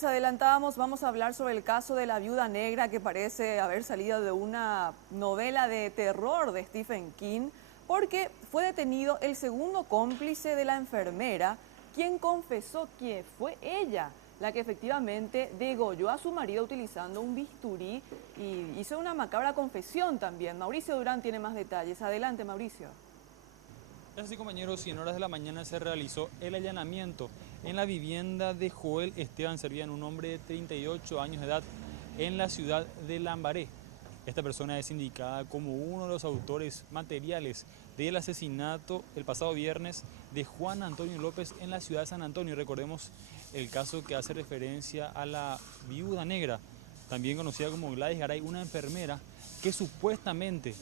les adelantábamos, vamos a hablar sobre el caso de la viuda negra que parece haber salido de una novela de terror de Stephen King, porque fue detenido el segundo cómplice de la enfermera, quien confesó que fue ella la que efectivamente degolló a su marido utilizando un bisturí y hizo una macabra confesión también. Mauricio Durán tiene más detalles. Adelante, Mauricio. Así, compañeros, y en horas de la mañana se realizó el allanamiento en la vivienda de Joel Esteban Servián, un hombre de 38 años de edad, en la ciudad de Lambaré. Esta persona es indicada como uno de los autores materiales del asesinato el pasado viernes de Juan Antonio López en la ciudad de San Antonio. Recordemos el caso que hace referencia a la viuda negra, también conocida como Gladys Garay, una enfermera que supuestamente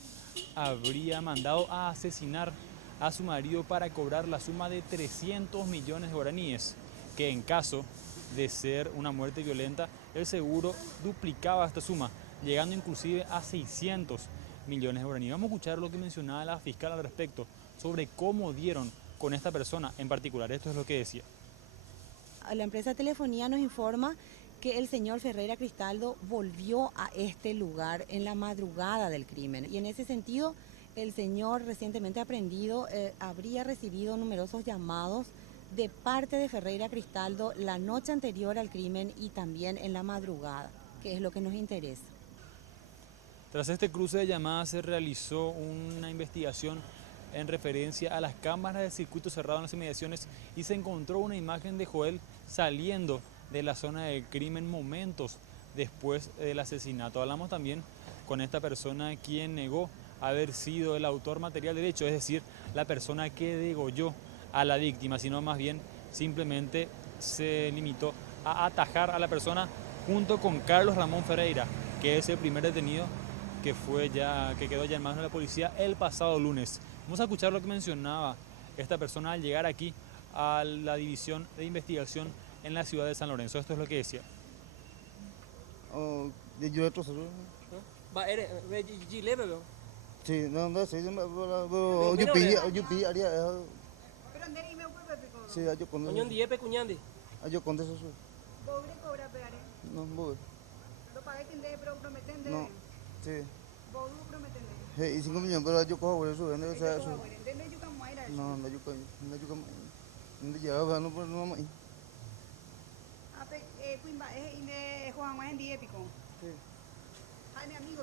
habría mandado a asesinar a su marido para cobrar la suma de 300 millones de guaraníes, que en caso de ser una muerte violenta, el seguro duplicaba esta suma, llegando inclusive a 600 millones de guaraníes. Vamos a escuchar lo que mencionaba la fiscal al respecto, sobre cómo dieron con esta persona en particular. Esto es lo que decía. La empresa de telefonía nos informa que el señor Ferreira Cristaldo volvió a este lugar en la madrugada del crimen. Y en ese sentido, el señor recientemente aprehendido habría recibido numerosos llamados de parte de Ferreira Cristaldo la noche anterior al crimen y también en la madrugada, que es lo que nos interesa. Tras este cruce de llamadas se realizó una investigación en referencia a las cámaras de circuito cerrado en las inmediaciones y se encontró una imagen de Joel saliendo de la zona del crimen momentos después del asesinato. Hablamos también con esta persona quien negó haber sido el autor material del hecho, es decir, la persona que degolló a la víctima, sino más bien simplemente se limitó a atajar a la persona junto con Carlos Ramón Ferreira, que es el primer detenido que quedó ya en manos de la policía el pasado lunes. Vamos a escuchar lo que mencionaba esta persona al llegar aquí a la división de investigación en la ciudad de San Lorenzo. Esto es lo que decía. Sí, no, no sé, sí, yo con eso. Pobre cobra peare. No, voy. Lo pagué tende, pero prometende. No, sí. Vos prometende. Y 5 millones, pero yo cojo por eso, ¿no? O sea, eso. Deme yo como era. No, no, yo no llevaba, no, no, no. Ape, cuimba, ine Juan Juan en épico. Sí. Ah, mi amigo,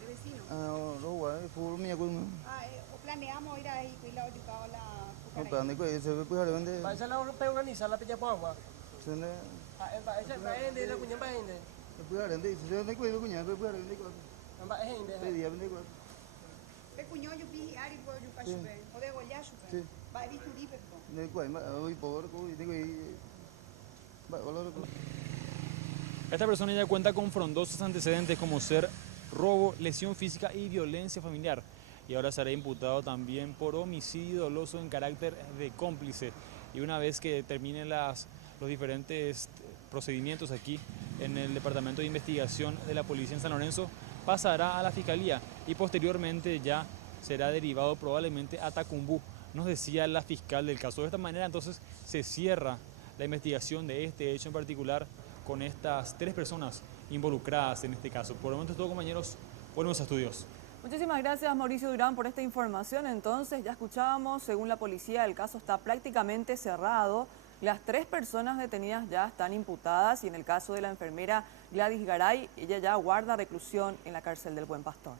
de vecino. Ah, no, guay, fue mi acuerdo. Ah, o planeamos ir ahí, cuila o yucao la. No, pero no, se ve pues, ¿dónde? Vai lá organizar la peña pagua. Se ne. Vai de la cuña vai de. Pues, ¿dónde? Se ne cuida cuña, pues, ¿dónde? Vai de. Pedía, ¿dónde? Pe cuño yo pi ari po yuca chupe. O de goya chupe. Sí. Va vi tu lipe po. Ne cuida, hoy pobre, hoy digo Esta persona ya cuenta con frondosos antecedentes como ser robo, lesión física y violencia familiar. Y ahora será imputado también por homicidio doloso en carácter de cómplice. Y una vez que terminen los diferentes procedimientos aquí en el Departamento de Investigación de la Policía en San Lorenzo, pasará a la Fiscalía y posteriormente ya será derivado probablemente a Tacumbú, nos decía la fiscal del caso. De esta manera entonces se cierra la investigación de este hecho en particular con estas 3 personas involucradas en este caso. Por el momento es todo, compañeros, volvemos a estudios. Muchísimas gracias, Mauricio Durán, por esta información. Entonces, ya escuchábamos, según la policía, el caso está prácticamente cerrado. Las 3 personas detenidas ya están imputadas y en el caso de la enfermera Gladys Garay, ella ya guarda reclusión en la cárcel del Buen Pastor.